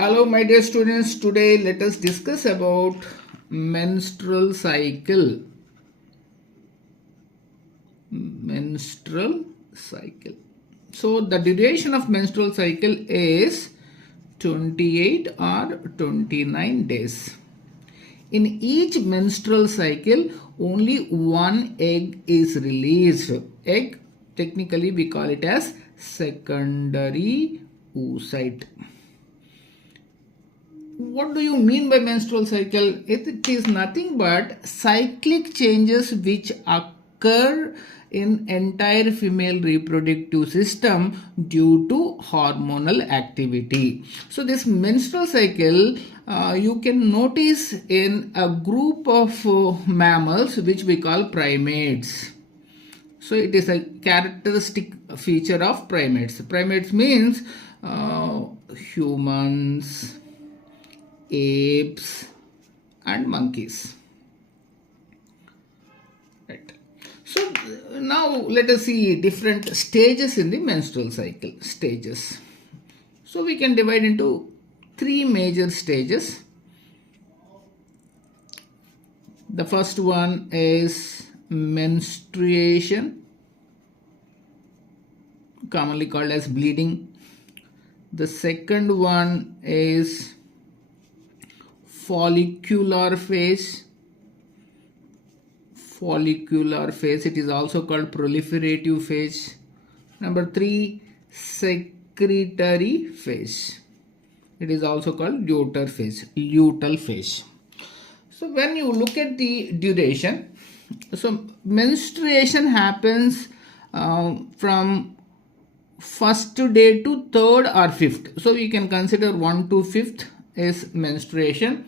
Hello my dear students, today let us discuss about menstrual cycle. Menstrual cycle. So the duration of menstrual cycle is 28 or 29 days. In each menstrual cycle, only one egg is released. Egg, technically we call it as secondary oocyte. What do you mean by menstrual cycle? It is nothing but cyclic changes which occur in entire female reproductive system due to hormonal activity. So this menstrual cycle you can notice in a group of mammals which we call primates. So it is a characteristic feature of primates. Primates means humans, apes and monkeys. Right. So now let us see different stages in the menstrual cycle. Stages. So we can divide into three major stages. The first one is menstruation, commonly called as bleeding. The second one is follicular phase. Follicular phase, it is also called proliferative phase. Number 3, secretory phase. It is also called luteal phase. Luteal phase. So when you look at the duration, so menstruation happens from first day to third or fifth. So you can consider 1 to 5th is menstruation.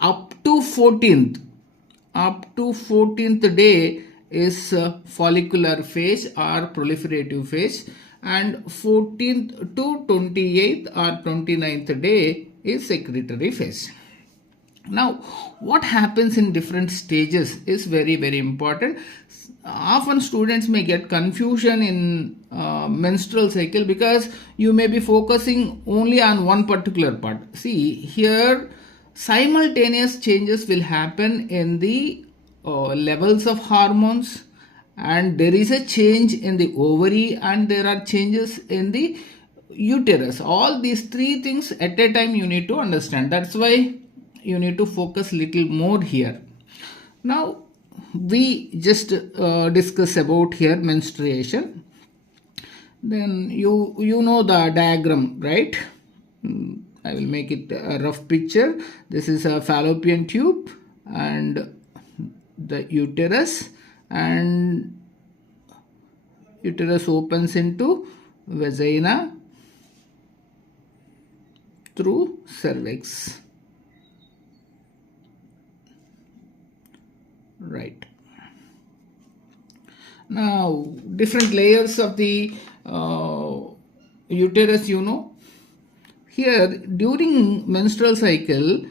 Up to 14th day is follicular phase or proliferative phase, and 14th to 28th or 29th day is secretory phase. Now what happens in different stages is very important. Often students may get confusion in menstrual cycle because you may be focusing only on one particular part. See here, simultaneous changes will happen in the levels of hormones, and there is a change in the ovary, and there are changes in the uterus. All these three things at a time you need to understand. That's why you need to focus little more here. Now we just discuss about here menstruation. Then you know the diagram, right? I will make it a rough picture. This is a fallopian tube and the uterus, and uterus opens into vagina through cervix. Right. Now different layers of the uterus, you know. Here during menstrual cycle,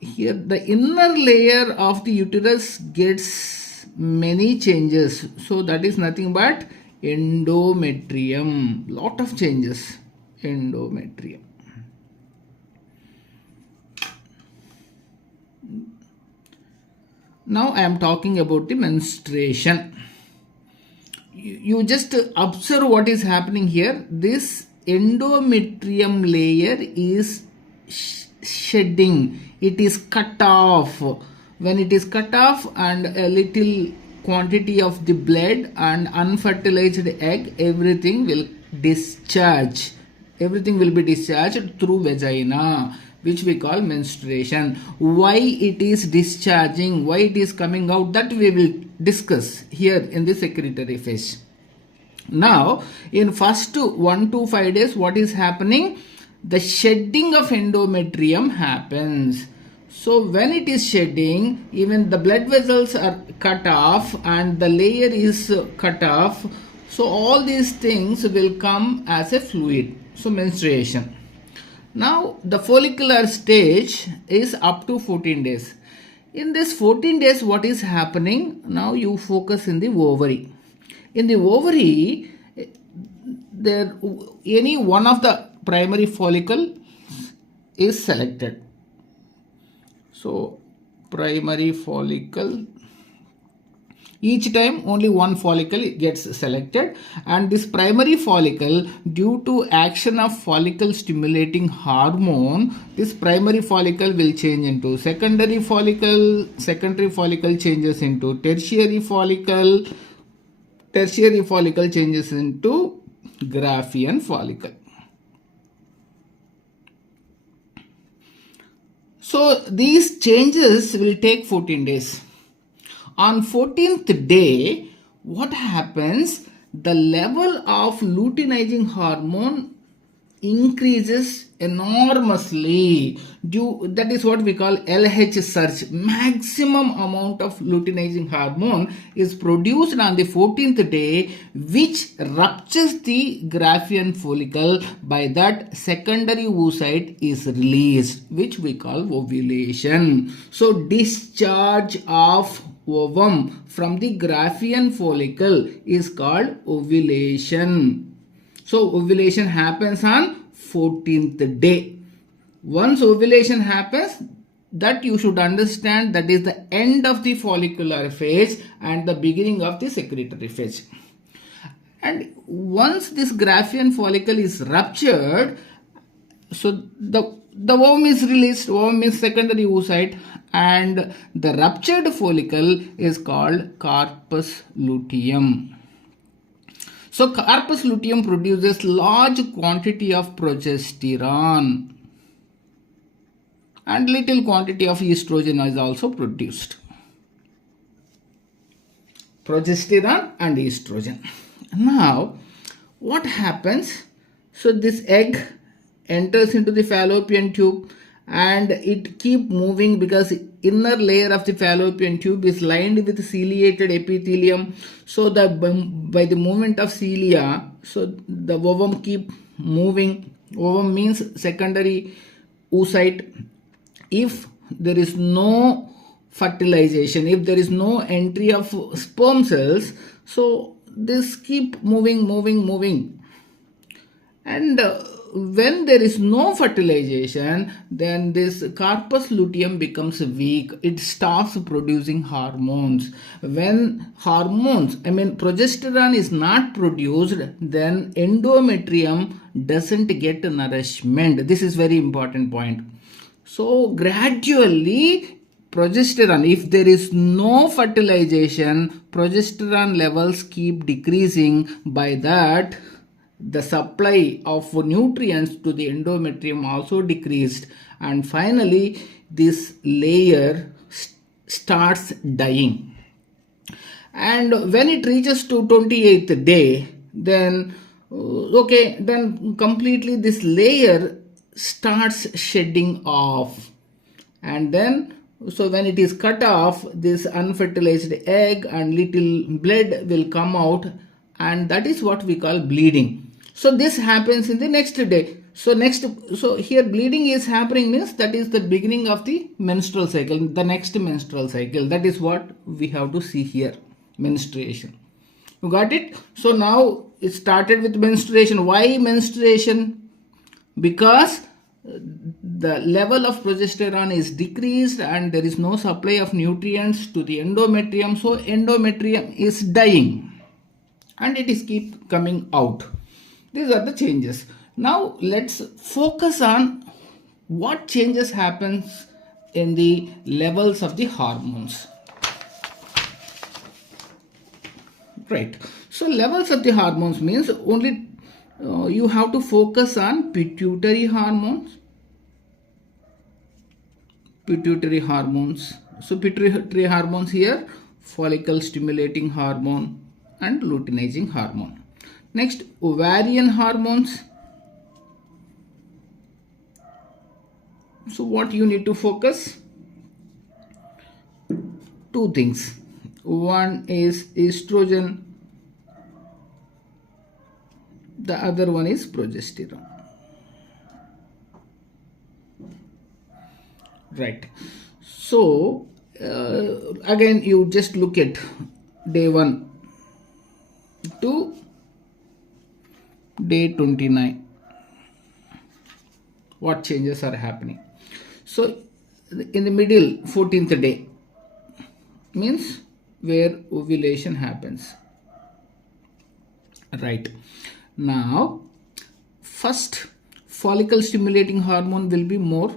here the inner layer of the uterus gets many changes. So that is nothing but endometrium. Lot of changes. Endometrium. Now I am talking about the menstruation. You just observe what is happening here. This endometrium layer is shedding. It is cut off. When it is cut off and a little quantity of the blood and unfertilized egg, everything will discharge. Everything will be discharged through vagina, which we call menstruation. Why it is discharging, why it is coming out, that we will discuss here in the secretory phase. Now in first 1 to 5 days, what is happening? The shedding of endometrium happens. So when it is shedding, even the blood vessels are cut off and the layer is cut off. So all these things will come as a fluid. So menstruation. Now the follicular stage is up to 14 days. In this 14 days, what is happening? Now you focus in the ovary. In the ovary, there any one of the primary follicle is selected. So primary follicle, each time only one follicle gets selected, and this primary follicle, due to action of follicle stimulating hormone, this primary follicle will change into secondary follicle changes into tertiary follicle changes into Graafian follicle. So these changes will take 14 days. On 14th day, what happens? The level of luteinizing hormone increases enormously. That is what we call LH surge. Maximum amount of luteinizing hormone is produced on the 14th day, which ruptures the Graafian follicle. By that, secondary oocyte is released, which we call ovulation. So discharge of ovum from the Graafian follicle is called ovulation. So ovulation happens on 14th day. Once ovulation happens, that you should understand that is the end of the follicular phase and the beginning of the secretory phase. And once this Graafian follicle is ruptured, so the ovum is released. Ovum is secondary oocyte, and the ruptured follicle is called corpus luteum. So corpus luteum produces large quantity of progesterone, and little quantity of estrogen is also produced. Progesterone and estrogen. Now, what happens? So this egg enters into the fallopian tube, and it keep moving because inner layer of the fallopian tube is lined with ciliated epithelium. So by the movement of cilia, so the ovum keep moving. Ovum means secondary oocyte. If there is no fertilization, if there is no entry of sperm cells, so this keep moving. And when there is no fertilization, then this corpus luteum becomes weak. It stops producing hormones. When progesterone is not produced, then endometrium doesn't get nourishment. This is very important point. So gradually progesterone, if there is no fertilization, progesterone levels keep decreasing. By that, the supply of nutrients to the endometrium also decreased, and finally this layer starts dying. And when it reaches to 28th day, then completely this layer starts shedding off, and then so when it is cut off, this unfertilized egg and little blood will come out, and that is what we call bleeding. So this happens in the next day. So here bleeding is happening means that is the beginning of the menstrual cycle, the next menstrual cycle. That is what we have to see here, menstruation. You got it? So now it started with menstruation. Why menstruation? Because the level of progesterone is decreased and there is no supply of nutrients to the endometrium. So endometrium is dying and it is keep coming out. These are the changes. Now let's focus on what changes happens in the levels of the hormones. Right. So levels of the hormones means only you have to focus on pituitary hormones. Pituitary hormones. So pituitary hormones here, follicle stimulating hormone and luteinizing hormone. Next, ovarian hormones. So what you need to focus? Two things. One is estrogen. The other one is progesterone. Right. So again you just look at day 1 to day 29. what changes are happening. So in the middle, 14th day means where ovulation happens. Right. Now, first follicle stimulating hormone will be more.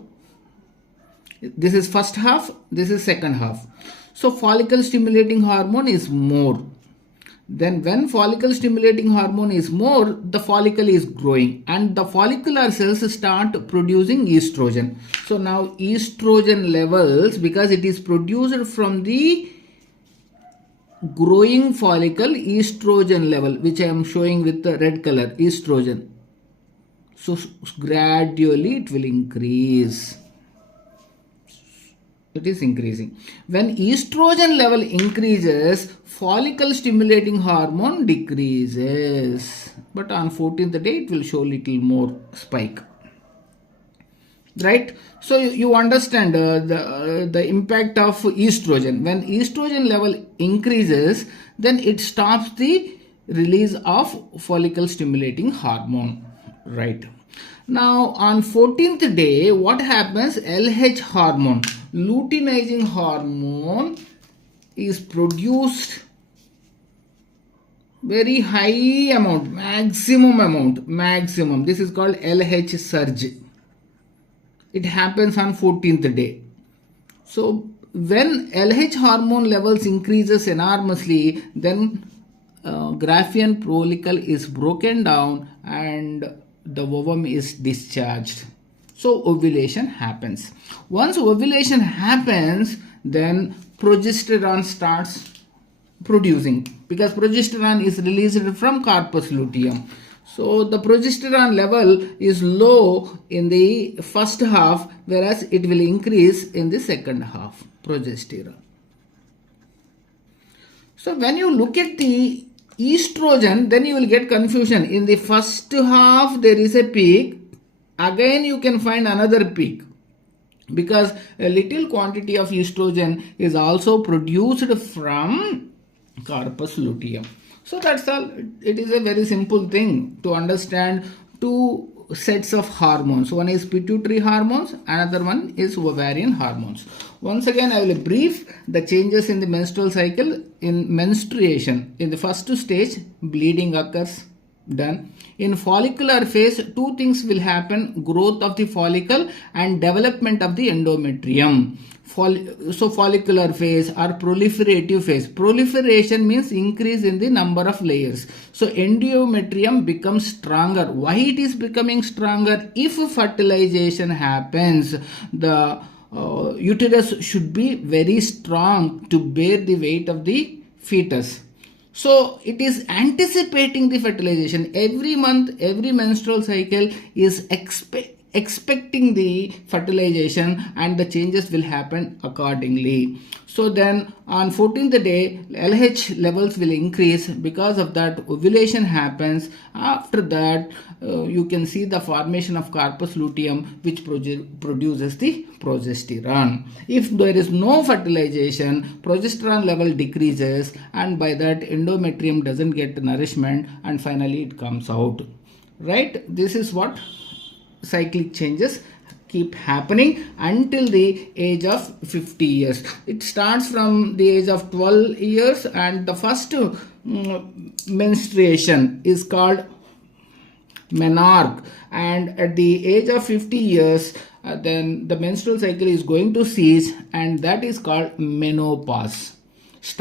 This is first half, this is second half. So follicle stimulating hormone is more. Then when follicle stimulating hormone is more, the follicle is growing and the follicular cells start producing estrogen. So now estrogen levels, because it is produced from the growing follicle, estrogen level, which I am showing with the red color, estrogen. So gradually it will increase. It is increasing. When estrogen level increases, follicle stimulating hormone decreases. But on 14th day, it will show little more spike. Right? So you understand the impact of estrogen. When estrogen level increases, then it stops the release of follicle stimulating hormone. Right? Now on 14th day, what happens? LH hormone, luteinizing hormone, is produced very high amount, maximum. This is called LH surge. It happens on 14th day. So when LH hormone levels increases enormously, then Graafian follicle is broken down and the ovum is discharged. So ovulation happens. Once ovulation happens, then progesterone starts producing, because progesterone is released from corpus luteum. So the progesterone level is low in the first half, whereas it will increase in the second half, progesterone. So when you look at the estrogen, then you will get confusion. In the first half there is a peak, again you can find another peak, because a little quantity of estrogen is also produced from corpus luteum. So that's all. It is a very simple thing to understand two sets of hormones. One is pituitary hormones, another one is ovarian hormones. Once again, I will brief the changes in the menstrual cycle. In menstruation, in the first stage, bleeding occurs, done. In follicular phase, two things will happen: growth of the follicle and development of the endometrium. So follicular phase or proliferative phase. Proliferation means increase in the number of layers. So endometrium becomes stronger. Why it is becoming stronger? If fertilization happens, the uterus should be very strong to bear the weight of the fetus. So it is anticipating the fertilization. Every month, every menstrual cycle is expecting the fertilization, and the changes will happen accordingly. So then on 14th day, LH levels will increase. Because of that, ovulation happens. After that, you can see the formation of corpus luteum, which produces the progesterone. If there is no fertilization, progesterone level decreases, and by that endometrium doesn't get nourishment, and finally it comes out. Right? This is what cyclic changes keep happening until the age of 50 years. It starts from the age of 12 years, and the first menstruation is called menarche, and at the age of 50 years then the menstrual cycle is going to cease, and that is called menopause.